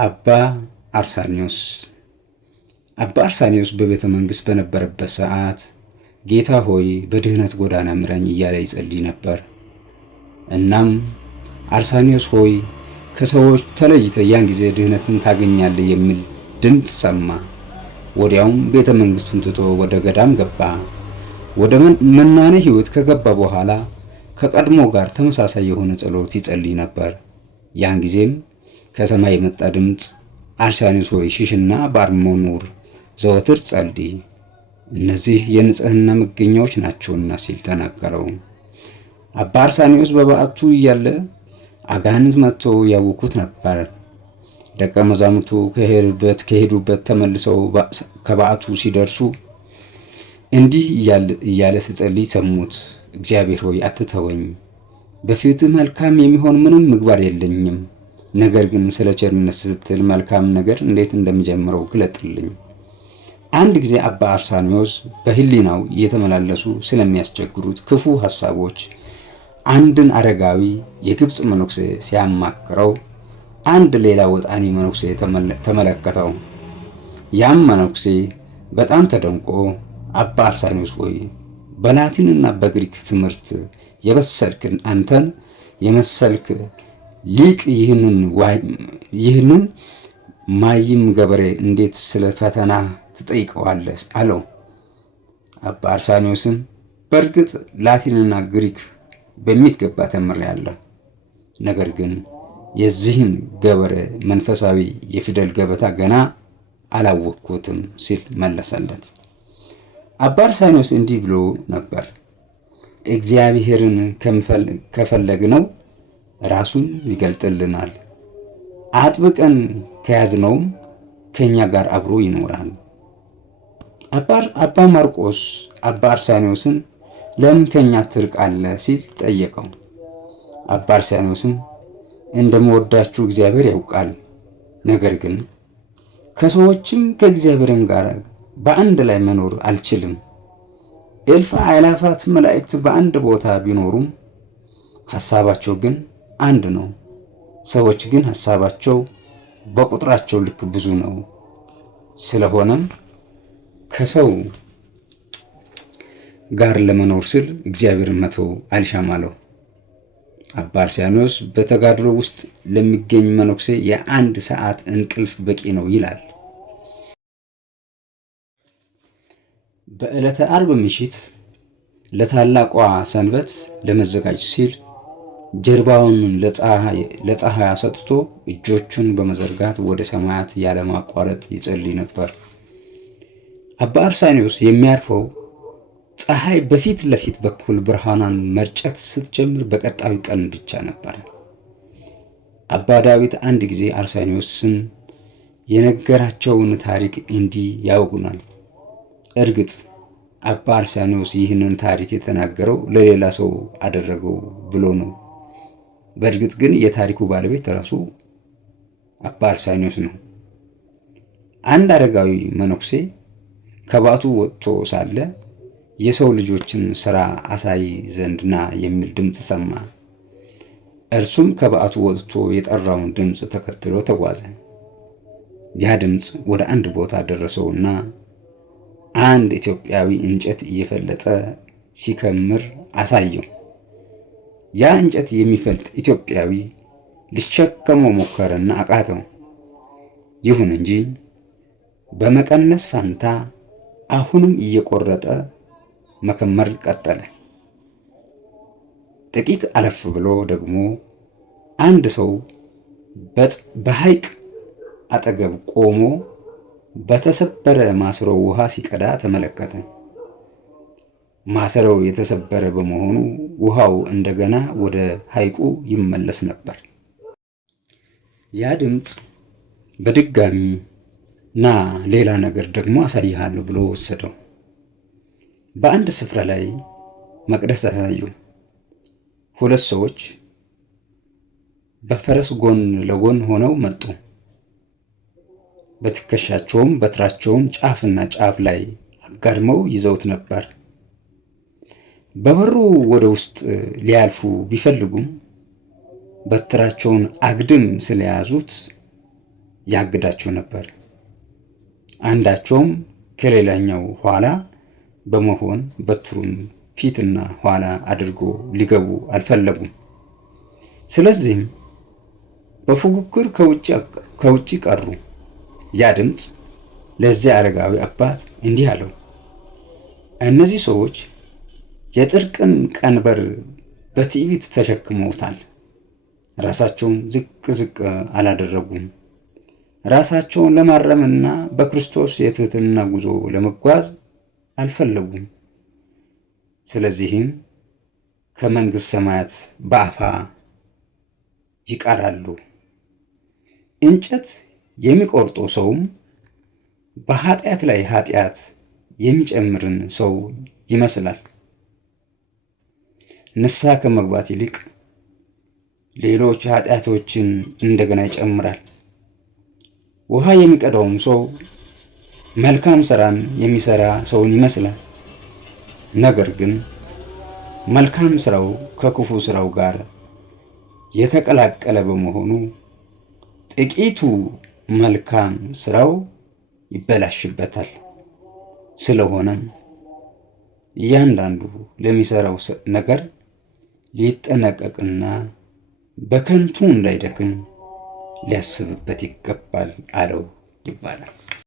አባ አርሳኒዮስ በቤተ መንግሥት በነበረበት ሰዓት ጌታ ሆይ በድህነት ጎዳና ምራኝ እያለ ይጸልይ ነበር። እናም አርሳኒዮስ ሆይ ከሰዎች ተለይተ ያን ጊዜ ድህነትን ታገኛለህ የሚል ድምፅ ሰማ። ወዲያውም ቤተ መንግሥቱን ትቶ ወደ ገዳም ገባ። ወደ መናኔ ሕይወት ከገባ በኋላ ከቀድሞ ጋር ተመሳሳይ የሆነ ጸሎት ይጸልይ ነበር። ያን ጊዜም ከሰማይ የመጣ ድምፅ አርሳኒዮስ ሆይ ሽሽና በአርምሞ ኑር፣ ዘወትር ጸልይ፣ እነዚህ የንጽህና መገኛዎች ናቸውና ሲል ተናገረው። አባ አርሳኒዮስ በበዓቱ እያለ አጋንንት መጥቶ ያውኩት ነበር። ደቀ መዛሙርቱ ከሄዱበት ተመልሰው ከበዓቱ ሲደርሱ እንዲህ እያለ ሲጸልይ ሰሙት። እግዚአብሔር ሆይ አትተወኝ፣ በፊትህ መልካም የሚሆን ምንም ምግባር የለኝም። ነገር ግን ስለ ቸርነት ስትል መልካም ነገር እንዴት እንደሚጀምረው ግለጥልኝ። አንድ ጊዜ አባ አርሳኒዮስ በሕሊናው እየተመላለሱ ስለሚያስቸግሩት ክፉ ሐሳቦች አንድን አረጋዊ የግብፅ መነኩሴ ሲያማክረው አንድ ሌላ ወጣኒ መነኩሴ ተመለከተው። ያም መነኩሴ በጣም ተደንቆ አባ አርሳኒዮስ ሆይ በላቲንና በግሪክ ትምህርት የበሰልክ አንተን የመሰልክ ሊቅ ይህንን ማይም ገበሬ እንዴት ስለ ፈተና ትጠይቀዋለህ? አለው። አባ አርሳኒዮስም በእርግጥ ላቲንና ግሪክ በሚገባ ተምሬአለሁ፣ ነገር ግን የዚህን ገበሬ መንፈሳዊ የፊደል ገበታ ገና አላወቅኩትም ሲል መለሰለት። አባ አርሳኒዮስ እንዲህ ብሎ ነበር፣ እግዚአብሔርን ከፈለግነው ራሱን ይገልጥልናል፣ አጥብቀን ከያዝነውም ከኛ ጋር አብሮ ይኖራል። አባ ማርቆስ አባ አርሳኒዮስን ለምን ከኛ ትርቃለህ ሲል ጠየቀው። አባ አርሳኒዮስም እንደምወዳችሁ እግዚአብሔር ያውቃል፣ ነገር ግን ከሰዎችም ከእግዚአብሔርም ጋር በአንድ ላይ መኖር አልችልም። እልፍ አእላፋት መላእክት በአንድ ቦታ ቢኖሩም ሐሳባቸው ግን አንድ ነው። ሰዎች ግን ሐሳባቸው በቁጥራቸው ልክ ብዙ ነው። ስለሆነም ከሰው ጋር ለመኖር ስል እግዚአብሔርን መተው አልሻም አለው። አባ አርሳኒዮስ በተጋድሎ ውስጥ ለሚገኝ መነኩሴ የአንድ ሰዓት እንቅልፍ በቂ ነው ይላል። በዕለተ ዓርብ ምሽት ለታላቋ ሰንበት ለመዘጋጀት ሲል ጀርባውን ለፀሐይ ሰጥቶ እጆቹን በመዘርጋት ወደ ሰማያት ያለማቋረጥ ይጸልይ ነበር። አባ አርሳኒዮስ የሚያርፈው ፀሐይ በፊት ለፊት በኩል ብርሃኗን መርጨት ስትጀምር በቀጣዩ ቀን ብቻ ነበር። አባ ዳዊት አንድ ጊዜ አርሳኒዮስን የነገራቸውን ታሪክ እንዲህ ያወጉናል። እርግጥ አባ አርሳኒዮስ ይህንን ታሪክ የተናገረው ለሌላ ሰው አደረገው ብሎ ነው። በእርግጥ ግን የታሪኩ ባለቤት ራሱ አባ አርሳኒዮስ ነው። አንድ አረጋዊ መነኩሴ ከበዓቱ ወጥቶ ሳለ የሰው ልጆችን ሥራ አሳይ ዘንድ ና የሚል ድምፅ ሰማ። እርሱም ከበዓቱ ወጥቶ የጠራውን ድምፅ ተከትሎ ተጓዘ። ያ ድምፅ ወደ አንድ ቦታ ደረሰውና አንድ ኢትዮጵያዊ እንጨት እየፈለጠ ሲከምር አሳየው። ያ እንጨት የሚፈልጥ ኢትዮጵያዊ ሊሸከመው ሞከረና አቃተው። ይሁን እንጂ በመቀነስ ፋንታ አሁንም እየቆረጠ መከመር ቀጠለ። ጥቂት አለፍ ብሎ ደግሞ አንድ ሰው በሐይቅ አጠገብ ቆሞ በተሰበረ ማሰሮ ውሃ ሲቀዳ ተመለከተ። ማሰሮው የተሰበረ በመሆኑ ውሃው እንደገና ወደ ሐይቁ ይመለስ ነበር። ያ ድምፅ በድጋሚ ና ሌላ ነገር ደግሞ አሳይሃለሁ ብሎ ወሰደው። በአንድ ስፍራ ላይ መቅደስ አሳየው። ሁለት ሰዎች በፈረስ ጎን ለጎን ሆነው መጡ። በትከሻቸውም በትራቸውን ጫፍና ጫፍ ላይ አጋድመው ይዘውት ነበር። በበሩ ወደ ውስጥ ሊያልፉ ቢፈልጉም በትራቸውን አግድም ስለያዙት ያግዳቸው ነበር። አንዳቸውም ከሌላኛው ኋላ በመሆን በትሩን ፊትና ኋላ አድርጎ ሊገቡ አልፈለጉም። ስለዚህም በፉክክር ከውጭ ቀሩ። ያ ድምፅ ለዚያ አረጋዊ አባት እንዲህ አለው፣ እነዚህ ሰዎች የጽድቅን ቀንበር በትዕቢት ተሸክመውታል። ራሳቸውን ዝቅ አላደረጉም። ራሳቸውን ለማረምና በክርስቶስ የትህትና ጉዞ ለመጓዝ አልፈለጉም። ስለዚህም ከመንግሥተ ሰማያት በአፋ ይቀራሉ። እንጨት የሚቆርጦ ሰውም በኃጢአት ላይ ኃጢአት የሚጨምርን ሰው ይመስላል። ንስሐ ከመግባት ይልቅ ሌሎች ኃጢአቶችን እንደገና ይጨምራል። ውሃ የሚቀዳውም ሰው መልካም ሥራን የሚሰራ ሰውን ይመስላል። ነገር ግን መልካም ሥራው ከክፉ ሥራው ጋር የተቀላቀለ በመሆኑ ጥቂቱ መልካም ሥራው ይበላሽበታል። ስለሆነም እያንዳንዱ ለሚሰራው ነገር ሊጠነቀቅና በከንቱ እንዳይደክም ሊያስብበት ይገባል አለው ይባላል።